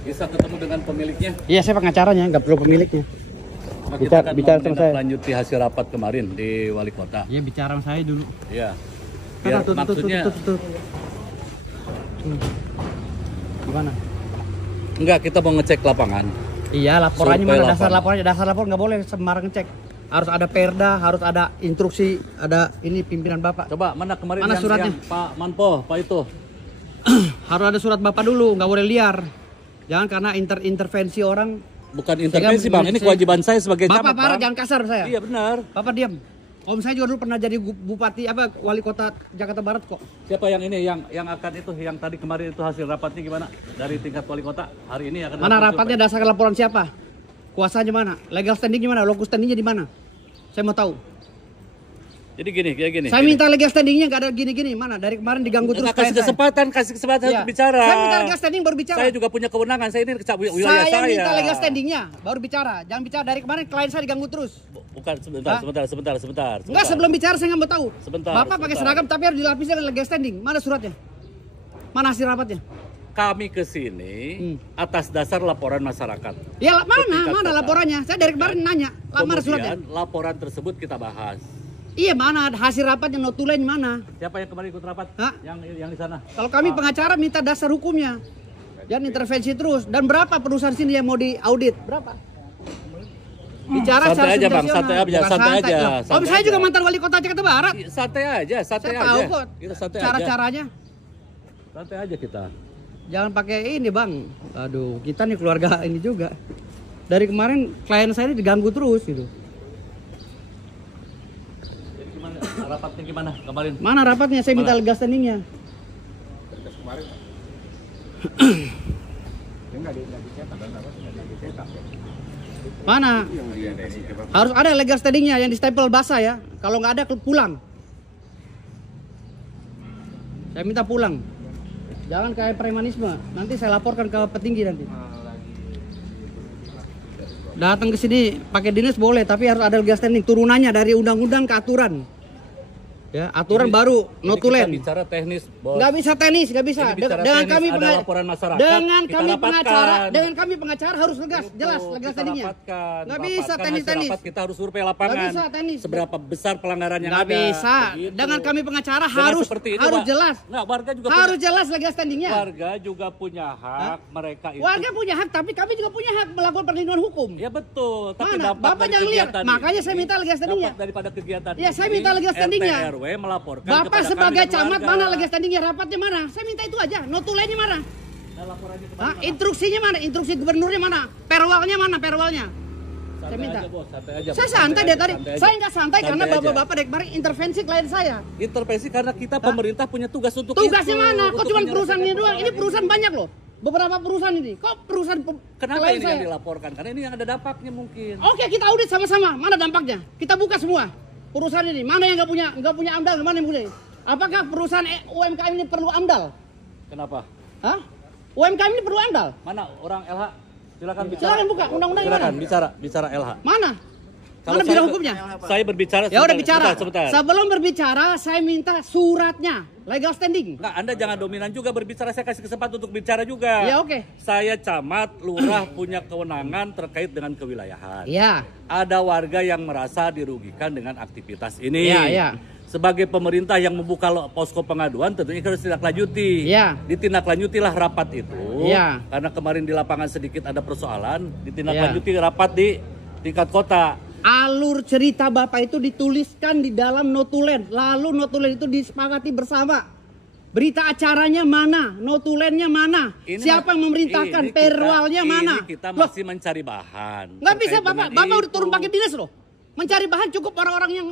Bisa ketemu dengan pemiliknya? Iya, saya pengacaranya, nggak perlu pemiliknya. Nah, Bicara kita sama akan saya. lanjuti hasil rapat kemarin di wali kota. Iya, bicara sama saya dulu. Iya. Biar maksudnya gimana? enggak, kita mau ngecek lapangan. Iya, laporannya Survei mana? Dasar lapangan. laporannya, dasar lapor nggak boleh sembarang ngecek. Harus ada perda, harus ada instruksi, ada ini pimpinan bapak. Coba mana kemarin Mana suratnya? yang Pak Manpo, Pak itu. Harus ada surat bapak dulu, nggak boleh liar. Jangan karena intervensi orang. Bukan intervensi Bang, ini kewajiban saya sebagai Bapak camat. parah, Bang. jangan kasar saya. Iya benar. Bapak diam. Om saya juga dulu pernah jadi bupati wali kota Jakarta Barat kok. Siapa yang ini yang akan itu yang tadi kemarin itu hasil rapatnya gimana? Dari tingkat wali kota hari ini akan Mana lapor rapatnya, dasar laporan siapa? Kuasanya mana? Legal standingnya mana? Locus standingnya di mana? Saya mau tahu. Jadi gini, kayak gini. Saya minta legal standingnya, nggak ada gini-gini. Mana? Dari kemarin diganggu terus. kasih kesempatan Iya. untuk bicara. Saya minta legal standing baru bicara. Saya juga punya kewenangan. Saya ini wilayah Saya minta legal standingnya baru bicara. Jangan bicara dari kemarin, klien saya diganggu terus. Bukan sebentar. Enggak, sebelum bicara saya nggak mau tahu. Sebentar, Bapak pakai sebentar. seragam tapi harus dilapisi dengan legal standing. Mana suratnya? Mana hasil rapatnya? Kami ke sini atas dasar laporan masyarakat. Ya mana? Tingkat Mana kota. laporannya? Saya dari kemarin nanya. Mana suratnya? Kemudian laporan tersebut kita bahas. Iya, mana hasil rapatnya, notulen mana? Siapa yang kemarin ikut rapat? Hah? Yang di sana. Kalau kami pengacara minta dasar hukumnya. Jangan intervensi terus. Dan berapa perusahaan sini yang mau diaudit? Berapa? Bicara Santai aja, Bang. substansial. Santai aja, Bukan santai aja, Loh, santai saya juga aja. mantan wali kota Jakarta Barat. Santai aja. Saya tahu kok Kita santai aja. cara-caranya. Santai aja kita. Jangan pakai ini, Bang. Aduh, kita nih keluarga ini juga. Dari kemarin klien saya ini diganggu terus gitu. Jadi gimana? Rapatnya gimana kemarin? Mana rapatnya? Saya minta Mana? legal standingnya. Mana? Harus ada legal standingnya yang di stempel basah ya. Kalau nggak ada pulang. Saya minta pulang. Jangan kayak premanisme. Nanti saya laporkan ke petinggi nanti. Datang ke sini pakai dinas boleh, tapi harus ada legal standing. Turunannya dari undang-undang ke aturan. Ya, aturan Ini- baru, Ini notulen. kita bicara teknis, Bos. Nggak bisa tenis, nggak bisa. Ini bicara Dengan teknis, kami ada laporan masyarakat, dengan kita kami rapatkan. pengacara, dengan kami pengacara harus legas, Itu, jelas legal kita standingnya. rapatkan. Nggak bisa Rapatkan tenis-tenis. hasil rapat, kita harus survei lapangan. Nggak bisa tenis. Seberapa besar pelanggaran yang Nggak ada. bisa. Begitu. Dengan kami pengacara Jangan harus seperti itu, harus Pak. jelas. Nggak, warga juga Harus punya, jelas legal standingnya. warga juga punya hak. Mereka itu. Warga punya hak, tapi kami juga punya hak melakukan perlindungan hukum. Ya betul. Tapi Mana? dampak Bapak dari jangan lihat. kegiatan Makanya ini, saya minta legal standingnya. dampak daripada kegiatan Ya, saya ini, minta legal standingnya. RT RW melaporkan Bapak kepada sebagai kami dan camat warga. mana legal standingnya, rapatnya mana? Saya minta itu aja. Notulennya mana? Nah, laporannya kemana, Hah? Pak? Instruksinya mana? Instruksi gubernurnya mana? Perwalnya mana? Perwalnya? Santai saya minta. aja, Bos. Santai aja, Saya Bos. santai dari tadi. santai aja. Saya nggak santai karena Santai aja. bapak-bapak dari kemarin intervensi klien saya. Intervensi karena kita pemerintah punya tugas untuk Tugasnya itu, mana? Kok untuk cuma perusahaan ini menyelesaikan doang? Ini persoalan perusahaan banyak loh. Beberapa perusahaan ini. Kok perusahaan Kenapa klien ini saya? yang dilaporkan? Karena ini yang ada dampaknya mungkin. Oke, kita audit sama-sama. Mana dampaknya? Kita buka semua perusahaan ini. Mana yang nggak punya AMDAL? Mana yang punya? Apakah perusahaan UMKM ini perlu AMDAL? Kenapa? Hah? UMKM ini perlu AMDAL? Mana orang LH? Silakan bicara. Silakan buka undang-undang Silakan mana? bicara LH. Mana? Kalau Mana saya- biro hukumnya? Saya berbicara. Ya udah bicara. Sebentar. Sebelum berbicara, saya minta suratnya, legal standing. Enggak, Anda jangan dominan juga berbicara. Saya kasih kesempatan untuk bicara juga. Ya, oke. Saya camat, lurah punya kewenangan terkait dengan kewilayahan. Ya, Ada warga yang merasa dirugikan dengan aktivitas ini. Ya, ya. Sebagai pemerintah yang membuka posko pengaduan tentunya harus ditindaklanjuti. Ya. Ditindaklanjutilah rapat itu. Ya. Karena kemarin di lapangan sedikit ada persoalan, ditindaklanjuti rapat di tingkat kota. alur cerita Bapak itu dituliskan di dalam notulen. Lalu notulen itu disepakati bersama. Berita acaranya mana? Notulennya mana? Ini Siapa yang memerintahkan? ini kita- Perwalnya mana? Ini kita Loh, masih mencari bahan. nggak bisa terkait Bapak. dengan Bapak udah itu. turun pakai dinas loh. Mencari bahan cukup orang-orang yang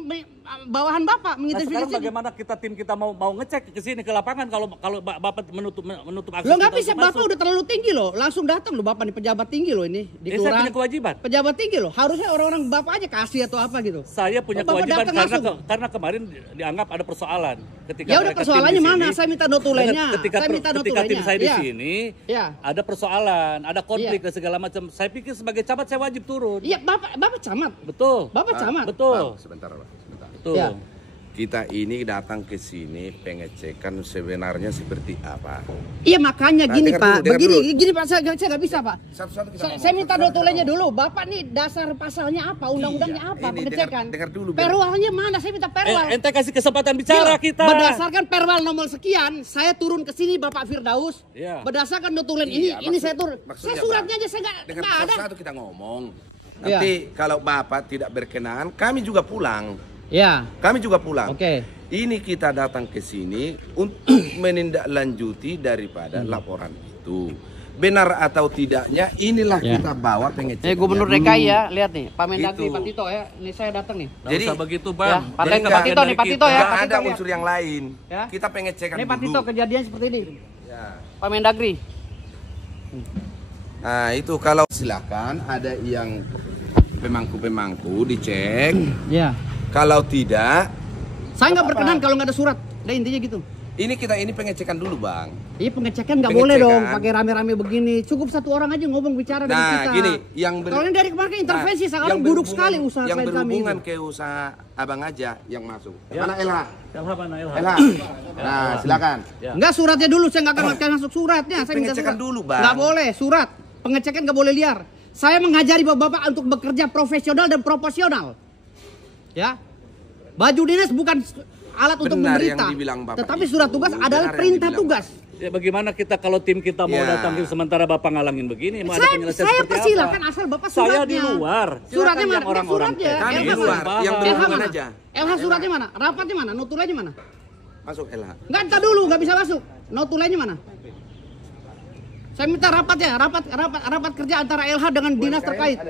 bawahan Bapak Nah, sekarang mengidentifikasi. bagaimana tim kita mau ngecek ke sini ke lapangan kalau Bapak menutup akses? Lo nggak kita bisa, untuk Bapak masuk? udah terlalu tinggi loh. Langsung datang loh Bapak nih, pejabat tinggi loh ini di Saya kelurahan. punya kewajiban. Pejabat tinggi loh. Harusnya orang-orang Bapak aja kasih atau apa gitu. Saya punya Bapak kewajiban datang langsung. karena kemarin dianggap ada persoalan. Ketika Ya udah, mereka persoalannya tim di mana? sini, Saya minta notulennya. Ketika, Saya minta ketika tim notulennya. saya di Iya. sini, Iya. ada persoalan, ada konflik Iya. dan segala macam. Saya pikir sebagai camat saya wajib turun. Iya, Bapak camat. Betul. Bapak camat. Betul. Sebentar, Pak. Sebentar. Betul. Ya. kita ini datang ke sini pengecekan sebenarnya seperti apa. Iya makanya Nah, gini dengar Pak, dulu, dengar begini Pak, saya nggak bisa Pak. Satu-satu kita ngomong. Saya minta notulennya dulu. Bapak nih dasar pasalnya apa, undang-undangnya apa, ini pengecekan. dengar dulu, biar- Perwalnya mana? Saya minta perwal. Ente kasih kesempatan bicara Iya, kita. Berdasarkan perwal nomor sekian, saya turun ke sini Bapak Firdaus. Iya. Berdasarkan notulen Iya, ini saya turun. maksudnya, Saya suratnya Bang, aja saya dengar nggak ada. satu-satu kita ngomong. Iya. Nanti kalau Bapak tidak berkenan, kami juga pulang. Ya, Kami juga pulang. oke. Ini kita datang ke sini untuk menindaklanjuti daripada laporan itu. Benar atau tidaknya, inilah Ya. kita bawa pengecekan. Gubernur DKI ya, lihat nih, Pak Mendagri, Itu. Pak Tito ya. Ini saya datang nih. Nggak Jadi- usah begitu Ya, bang. Pak Jadi Tito bagian nih, dari Pak Tito kita. ya. Nggak Pak ada Tito, unsur yang lain. Ya. Kita pengecekan Ini Pak dulu. Tito kejadian seperti ini. Ya. Pak Mendagri. Nah itu kalau silakan ada yang pemangku-pemangku dicek. Ya. Kalau tidak, Saya nggak berkenan kalau nggak ada surat. Udah intinya gitu. ini kita ini pengecekan dulu bang. Iya pengecekan nggak boleh Pengecekan. dong pakai rame-rame begini. Cukup satu orang aja ngomong bicara dari Nah kita. gini, yang Kalau ini dari kemarin intervensi Nah, sangat yang buruk berhubungan- sekali usaha yang klien kami. berhubungan itu. ke usaha abang aja yang masuk. Ya. Mana Elha? Elha mana Elha? Elha. Nah silakan. Ya. Enggak suratnya dulu, saya nggak akan masuk suratnya. Saya minta Pengecekan surat. dulu, Bang. Nggak boleh surat. Pengecekan nggak boleh liar. Saya mengajari bapak-bapak untuk bekerja profesional dan proporsional. Ya. Baju dinas bukan alat untuk Benar memberita. yang dibilang Bapak Tetapi itu. surat tugas Benar adalah yang perintah dibilang tugas. Ya bagaimana kita kalau tim kita mau Ya. datang sementara Bapak ngalangin begini, mau ada Saya penyelesaian seperti persilahkan apa? asal bapak suratnya. Saya di luar. Suratnya Silakan mana? yang orang-orang Suratnya. teknis. Kami di Elha luar, mana? yang Elha berhubungan mana? aja. Elha suratnya mana? Rapatnya mana? Notulennya mana? Masuk Elha. Enggak, entar dulu, nggak bisa masuk. Notulennya mana? Saya minta rapatnya, rapat kerja antara LH dengan dinas terkait.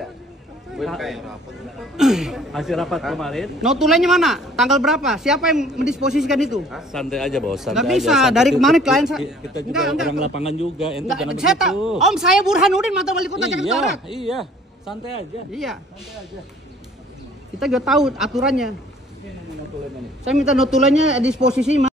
Hasil rapat kemarin, Notulennya mana? Tanggal berapa? Siapa yang mendisposisikan itu? santai aja bos. Santai Nggak aja, bisa, santai. dari kemarin Kita- klien saya. Kita juga Enggak. orang lapangan juga, ente Enggak, jangan saya begitu. Om, saya Burhanuddin, mantan wali kota Jakarta Iya, Barat. iya, santai aja. Iya. Kita juga tahu aturannya. Saya minta notulennya disposisi